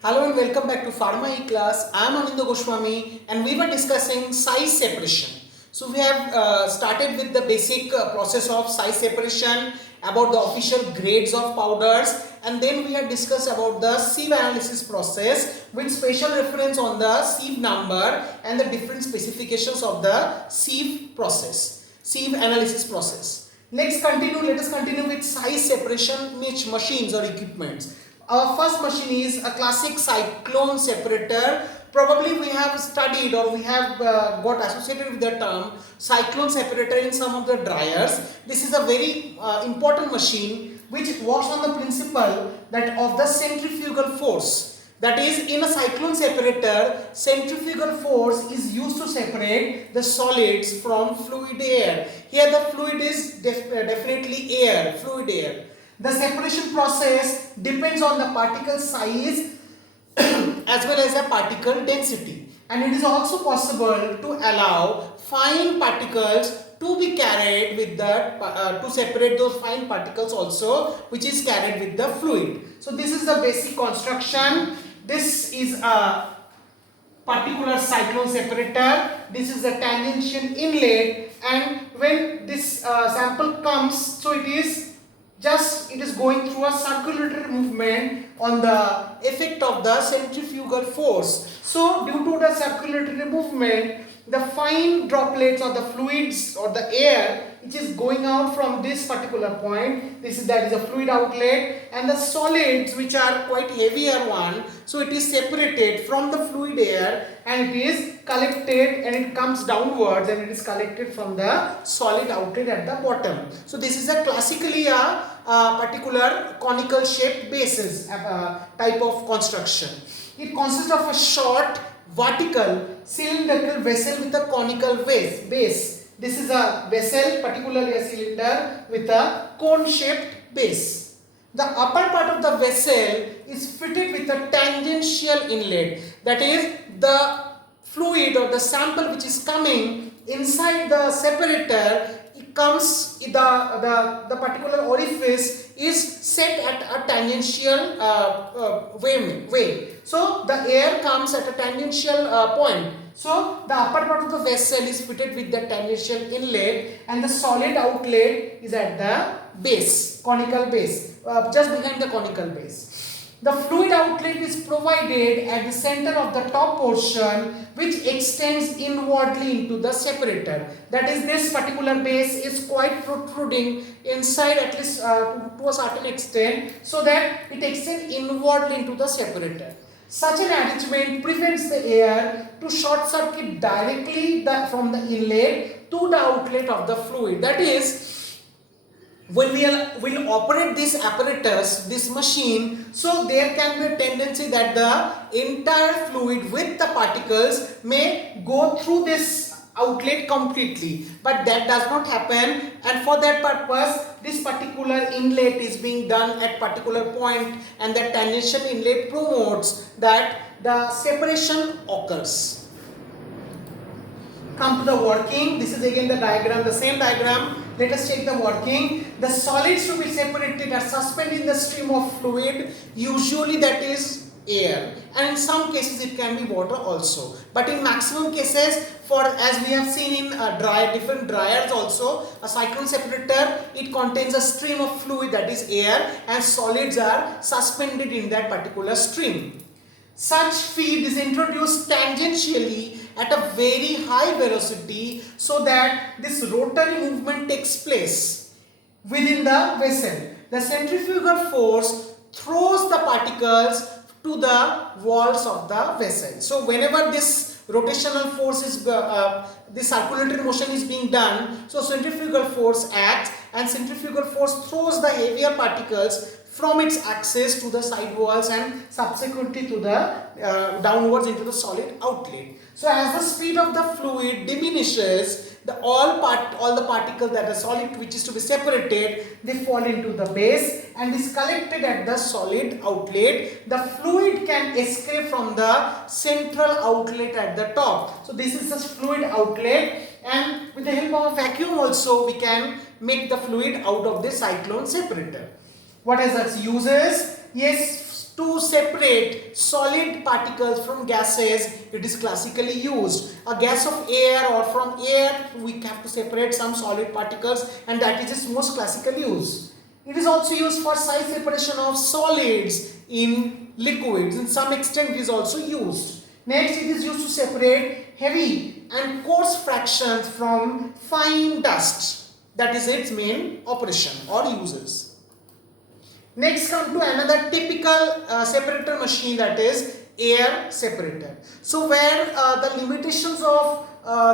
Hello and welcome back to Pharma E-Class. I am Anindya Goswami and we were discussing size separation. So we have started with the basic process of size separation, about the official grades of powders, and then we have discussed about the sieve analysis process with special reference on the sieve number and the different specifications of the sieve process, sieve analysis process. Let us continue with size separation machines or equipments. Our first machine is a classic cyclone separator. Probably we have studied or we have got associated with the term cyclone separator in some of the dryers. This is a very important machine which works on the principle that of the centrifugal force. That is, in a cyclone separator, centrifugal force is used to separate the solids from fluid air. Here the fluid is definitely air, fluid air. The separation process depends on the particle size as well as the particle density, and it is also possible to allow fine particles to be carried with the to separate those fine particles also, which is carried with the fluid. So this is the basic construction. This is a particular cyclone separator. This is a tangential inlet, and when this sample comes, so it is going through a circulatory movement on the effect of the centrifugal force. So due to the circulatory movement, the fine droplets or the fluids or the air which is going out from this particular point, that is a fluid outlet, and the solids which are quite heavier one, so it is separated from the fluid air and it is collected and it comes downwards and it is collected from the solid outlet at the bottom. So this is a classically a particular conical shaped bases type of construction. It consists of a short vertical cylindrical vessel with a conical base. This is a vessel, particularly a cylinder with a cone shaped base. The upper part of the vessel is fitted with a tangential inlet, that is, the fluid or the sample which is coming inside the separator, it comes, the particular orifice is set at a tangential way. So the air comes at a tangential point. So the upper part of the vessel is fitted with the tangential inlet and the solid outlet is at the base, conical base, just behind the conical base. The fluid outlet is provided at the center of the top portion, which extends inwardly into the separator. That is, this particular base is quite protruding inside, at least to a certain extent, so that it extends inwardly into the separator. Such an arrangement prevents the air to short circuit directly from the inlet to the outlet of the fluid. That is, when we will operate this apparatus, this machine, so there can be a tendency that the entire fluid with the particles may go through this outlet completely, but that does not happen, and for that purpose this particular inlet is being done at particular point, and that tangential inlet promotes that the separation occurs. Come to the working. This is again the diagram, the same diagram. Let us check the working. The solids to be separated are suspended in the stream of fluid, usually that is air, and in some cases it can be water also, but in maximum cases, for as we have seen in different dryers also, a cyclone separator, it contains a stream of fluid, that is air, and solids are suspended in that particular stream. Such feed is introduced tangentially at a very high velocity so that this rotary movement takes place within the vessel. The centrifugal force throws the particles to the walls of the vessel. So whenever this rotational force is this circulatory motion is being done, so centrifugal force acts and centrifugal force throws the heavier particles from its axis to the side walls and subsequently to the downwards into the solid outlet. So as the speed of the fluid diminishes, all the particles that are solid which is to be separated, they fall into the base and is collected at the solid outlet. The fluid can escape from the central outlet at the top. So this is the fluid outlet, and with the help of a vacuum also we can make the fluid out of the cyclone separator. What is its uses? Yes, to separate solid particles from gases, it is classically used. A gas of air, or from air we have to separate some solid particles, and that is its most classical use. It is also used for size separation of solids in liquids. In some extent it is also used. Next, it is used to separate heavy and coarse fractions from fine dust. That is its main operation or uses. Next, come to another typical separator machine, that is air separator. So where the limitations of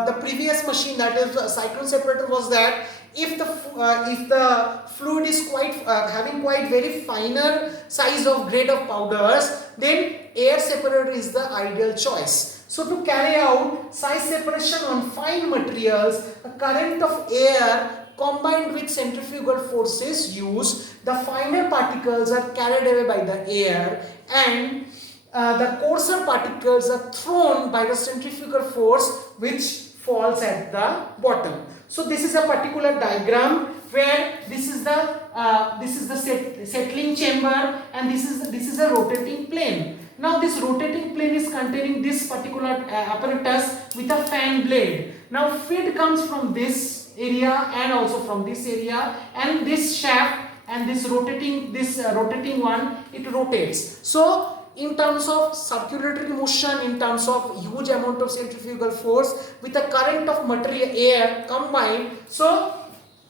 the previous machine, that is cyclone separator, was that if the fluid is having quite very finer size of grade of powders, then air separator is the ideal choice. So to carry out size separation on fine materials, a current of air combined with centrifugal forces used. The finer particles are carried away by the air, and the coarser particles are thrown by the centrifugal force, which falls at the bottom. So this is a particular diagram where this is the settling chamber, and this is a rotating plane. Now this rotating plane is containing this particular apparatus with a fan blade. Now feed comes from this area and also from this area, and this shaft and this rotating one, it rotates. So in terms of circulatory motion, in terms of huge amount of centrifugal force with a current of material air combined, so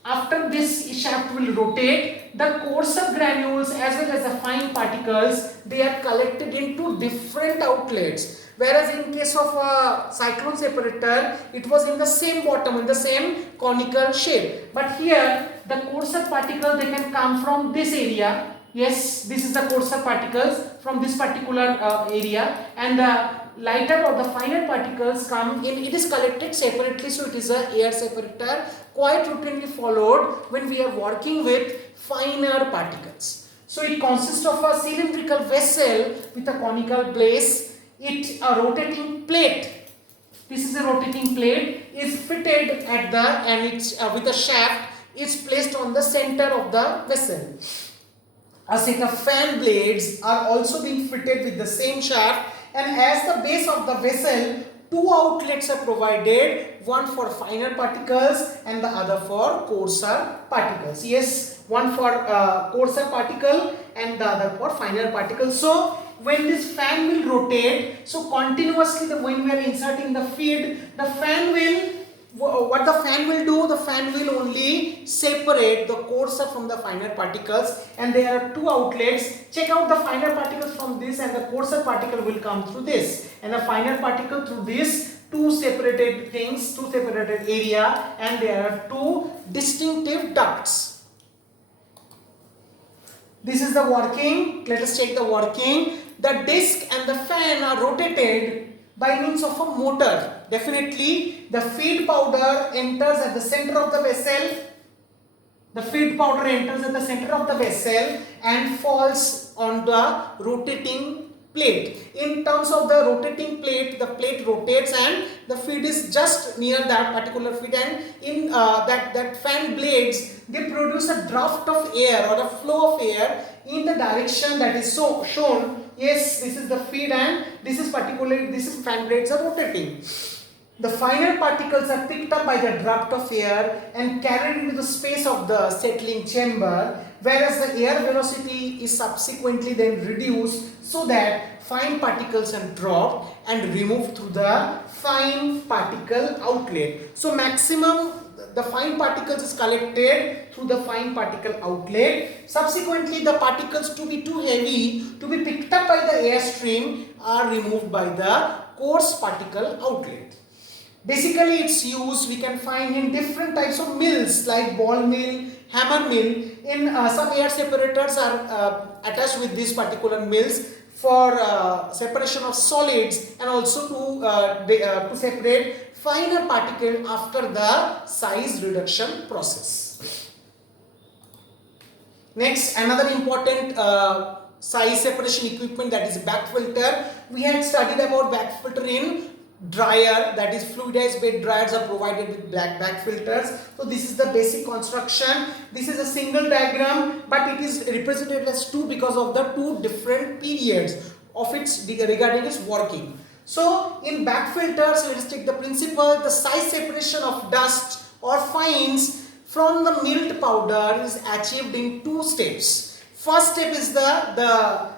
after this shaft will rotate, the coarser granules as well as the fine particles, they are collected into different outlets. Whereas in case of a cyclone separator, it was in the same bottom, in the same conical shape. But here, the coarser particles, they can come from this area. Yes, this is the coarser particles from this particular area, and the lighter or the finer particles come in. It is collected separately, so it is a air separator, quite routinely followed when we are working with finer particles. So it consists of a cylindrical vessel with a conical base. A rotating plate. This is a rotating plate, is fitted at the, and it's with a shaft is placed on the center of the vessel. A set of fan blades are also being fitted with the same shaft, and as the base of the vessel, two outlets are provided, one for finer particles and the other for coarser particles. Yes, one for coarser particle and the other for finer particles. So when this fan will rotate, so continuously when we are inserting the feed, the fan will, what the fan will do, the fan will only separate the coarser from the finer particles, and there are two outlets. Check out the finer particles from this, and the coarser particle will come through this, and the finer particle through this. Two separated things, two separated area, and there are two distinctive ducts. This is the working. Let us check the working. The disc and the fan are rotated by means of a motor. Definitely, the feed powder enters at the center of the vessel. The feed powder enters at the center of the vessel and falls on the rotating plate. In terms of the rotating plate, the plate rotates and the feed is just near that particular feed, and in that fan blades, they produce a draft of air or a flow of air in the direction that is shown. Yes, this is the feed, and this is fan blades are rotating. The finer particles are picked up by the draft of air and carried into the space of the settling chamber, whereas the air velocity is subsequently then reduced so that fine particles are dropped and removed through the fine particle outlet. So maximum the fine particles is collected through the fine particle outlet. Subsequently, the particles to be too heavy to be picked up by the airstream are removed by the coarse particle outlet. Basically, its use we can find in different types of mills like ball mill, hammer mill. In some air separators are attached with these particular mills for separation of solids, and also to separate finer particle after the size reduction process. Next, another important size separation equipment, that is back filter. We had studied about back filter in dryer, that is fluidized bed dryers are provided with black bag filters. So this is the basic construction. This is a single diagram, but it is represented as two because of the two different periods of its regarding its working. So in bag filters, let us take the principle: the size separation of dust or fines from the milled powder is achieved in two steps. First step is the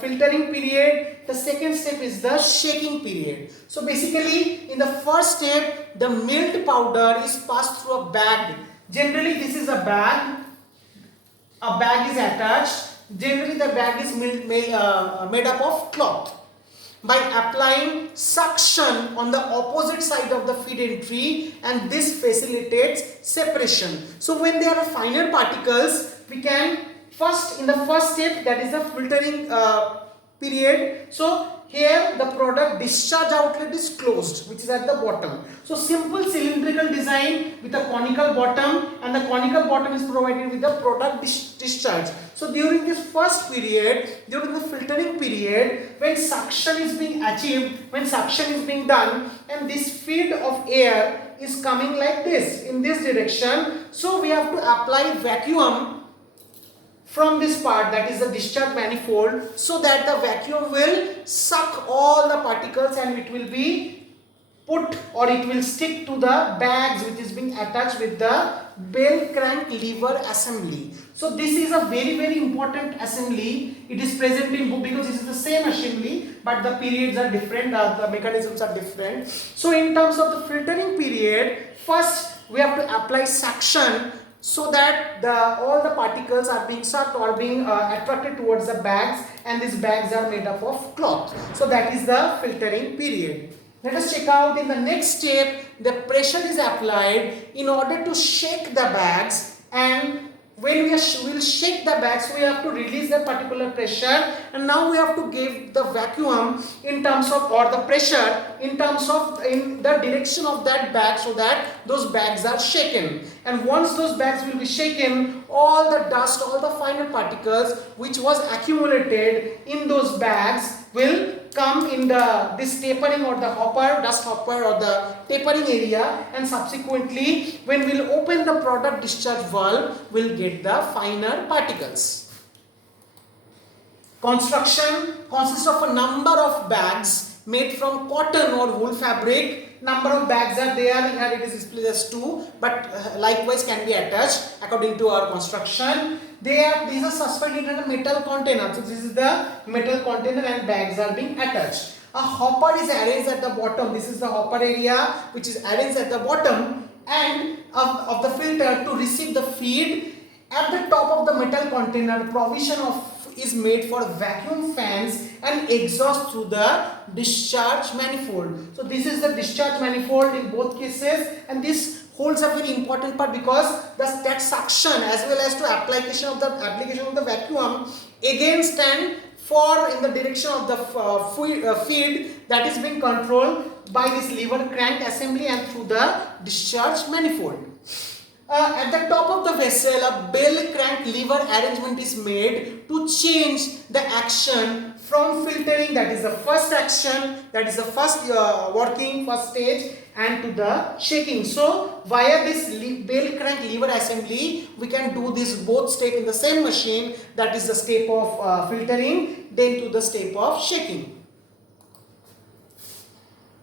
filtering period. The second step is the shaking period. So basically, in the first step, the milled powder is passed through a bag. Generally, this is a bag. A bag is attached. Generally, the bag is made up of cloth. By applying suction on the opposite side of the feed entry, and this facilitates separation. So when there are finer particles, we can first, in the first step, that is the filtering period. So here the product discharge outlet is closed, which is at the bottom. So simple cylindrical design with a conical bottom, and the conical bottom is provided with the product discharge. So during this first period, during the filtering period, when suction is being achieved, when suction is being done, and this feed of air is coming like this, in this direction, so we have to apply vacuum from this part, that is the discharge manifold, so that the vacuum will suck all the particles and it will be put, or it will stick to the bags which is being attached with the bell crank lever assembly. So this is a very, very important assembly. It is present in book because this is the same assembly, but the periods are different, the mechanisms are different. So in terms of the filtering period, first we have to apply suction, so that all the particles are being sucked or being attracted towards the bags, and these bags are made up of cloth. So that is the filtering period. Let us check out in the next step, the pressure is applied in order to shake the bags, and when we will shake the bags, we have to release that particular pressure, and now we have to give the vacuum in terms of, or the pressure in terms of, in the direction of that bag, so that those bags are shaken. And once those bags will be shaken, all the dust, all the finer particles which was accumulated in those bags will come in this tapering or the hopper, dust hopper or the tapering area, and subsequently when we'll open the product discharge valve, we'll get the finer particles. Construction consists of a number of bags made from cotton or wool fabric. Number of bags are there, here it is displayed as 2, but likewise can be attached according to our construction. These are suspended in a metal container. So this is the metal container and bags are being attached. A hopper is arranged at the bottom. This is the hopper area which is arranged at the bottom and of the filter to receive the feed. At the top of the metal container, provision is made for vacuum fans and exhaust through the discharge manifold. So this is the discharge manifold in both cases, and this holds a very important part because that suction as well as to application of the vacuum against and for in the direction of the feed, that is being controlled by this lever crank assembly and through the discharge manifold. At the top of the vessel, a bell crank lever arrangement is made to change the action from filtering, that is the first action, that is the first first stage, and to the shaking. So via this bell crank lever assembly, we can do this both step in the same machine, that is the step of filtering, then to the step of shaking.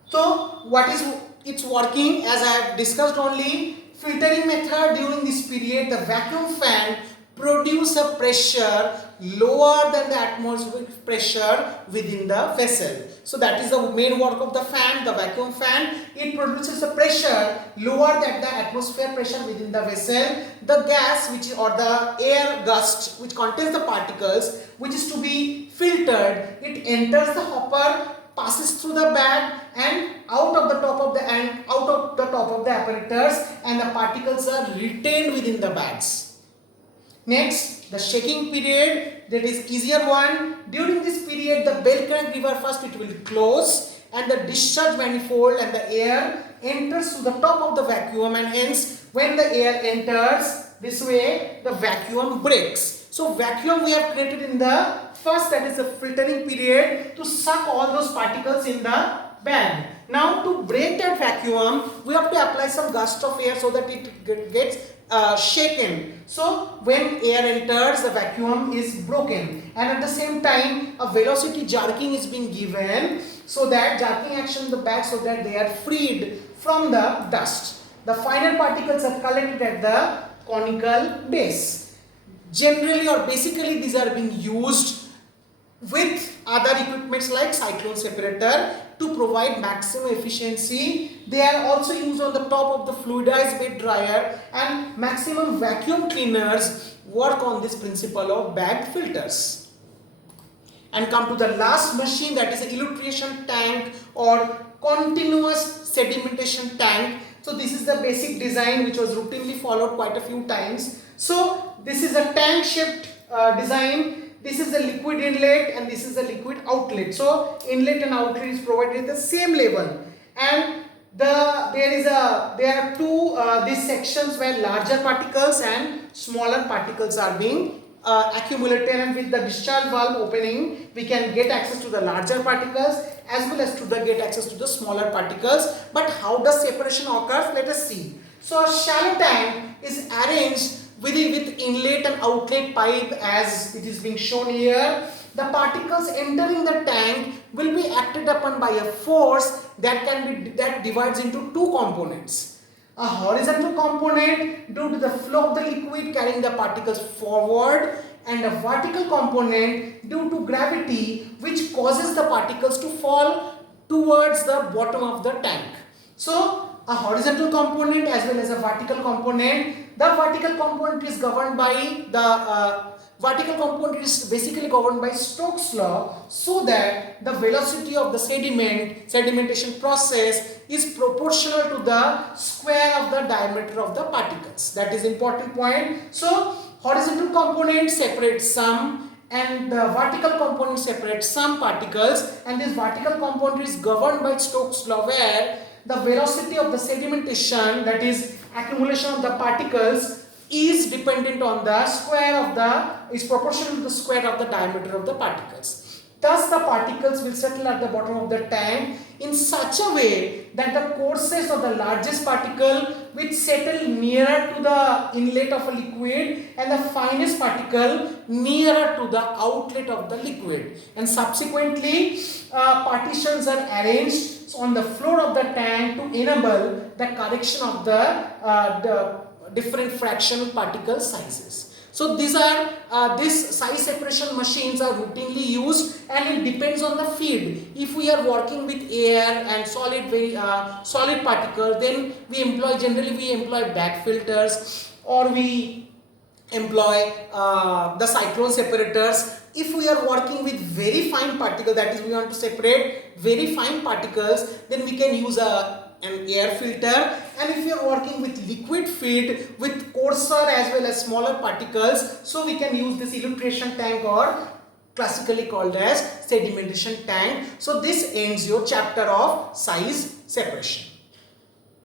So what is its working? As I have discussed only, filtering method, during this period the vacuum fan produce a pressure lower than the atmospheric pressure within the vessel. So that is the main work of the fan, the vacuum fan. It produces a pressure lower than the atmosphere pressure within the vessel. The gas or the air gust which contains the particles which is to be filtered, it enters the hopper, passes through the bag and out of the top of the apparatus, and the particles are retained within the bags. Next, the shaking period, that is easier one. During this period, the bell crank lever first it will close and the discharge manifold and the air enters to the top of the vacuum, and hence when the air enters this way, the vacuum breaks. So vacuum we have created in the first, that is the filtering period, to suck all those particles in the bag. Now to break that vacuum, we have to apply some gust of air so that it gets shaken. So when air enters, the vacuum is broken, and at the same time a velocity jerking is being given, so that jerking action in the back, so that they are freed from the dust. The finer particles are collected at the conical base. Generally or basically these are being used with other equipments like cyclone separator to provide maximum efficiency. They are also used on the top of the fluidized bed dryer, and maximum vacuum cleaners work on this principle of bagged filters. And come to the last machine, that is an illustration tank or continuous sedimentation tank. So this is the basic design which was routinely followed quite a few times. So this is a tank shaped design. This is the liquid inlet and this is the liquid outlet. So inlet and outlet is provided at the same level, and there are two these sections where larger particles and smaller particles are being accumulated, and with the discharge valve opening we can get access to the larger particles as well as to get access to the smaller particles. But how does separation occurs? Let us see. So a shallow tank is arranged with inlet and outlet pipe as it is being shown here. The particles entering the tank will be acted upon by a force that divides into two components. A horizontal component due to the flow of the liquid carrying the particles forward, and a vertical component due to gravity which causes the particles to fall towards the bottom of the tank. So a horizontal component as well as a vertical component. The vertical component is governed by basically governed by Stokes law, so that the velocity of the sedimentation process is proportional to the square of the diameter of the particles. That is important point. So horizontal component separates some and the vertical component separates some particles, and this vertical component is governed by Stokes law, where the velocity of the sedimentation, that is accumulation of the particles, is dependent on the is proportional to the square of the diameter of the particles. Thus the particles will settle at the bottom of the tank in such a way that the coarsest of the largest particle which settle nearer to the inlet of a liquid, and the finest particle nearer to the outlet of the liquid, and subsequently partitions are arranged on the floor of the tank to enable the correction of the different fractional particle sizes. So these size separation machines are routinely used, and it depends on the feed. If we are working with air and solid particle, then generally we employ bag filters, or we employ the cyclone separators. If we are working with very fine particle, that is we want to separate very fine particles, then we can use an air filter. And if you are working with liquid feed with coarser as well as smaller particles, so we can use this illustration tank, or classically called as sedimentation tank. So this ends your chapter of size separation.